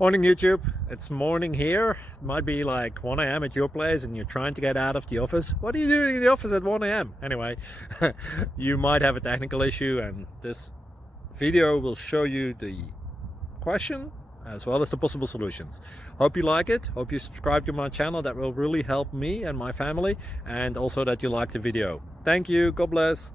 Morning YouTube, it's morning here. It might be like 1 a.m. at your place and you're trying to get out of the office. What are you doing in the office at 1 a.m.? Anyway, you might have a technical issue and this video will show you the question as well as the possible solutions. Hope you like it, hope you subscribe to my channel. That will really help me and my family, and also that you like the video. Thank you, God bless.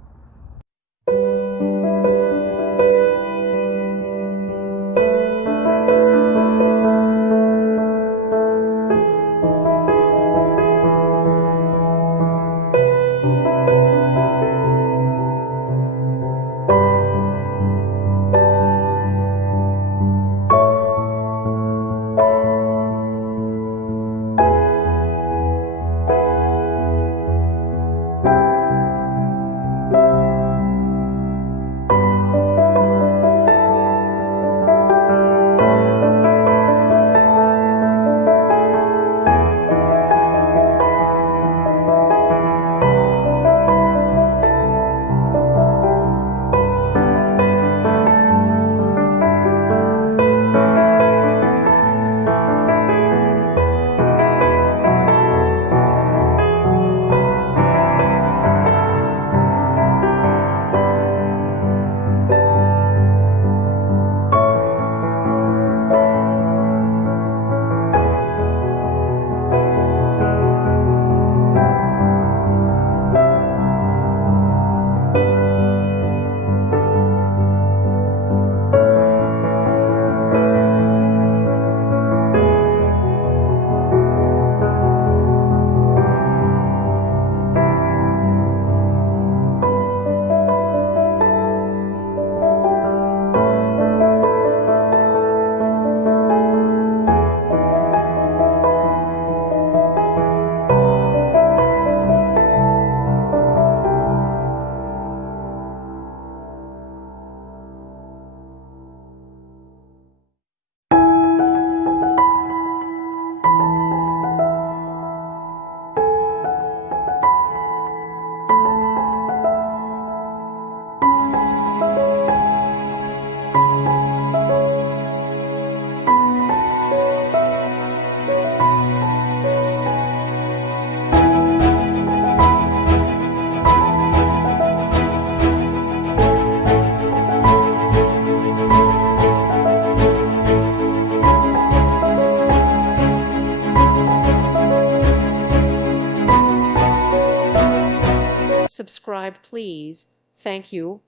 Subscribe, please. Thank you.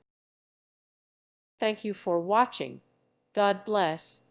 Thank you for watching. God bless.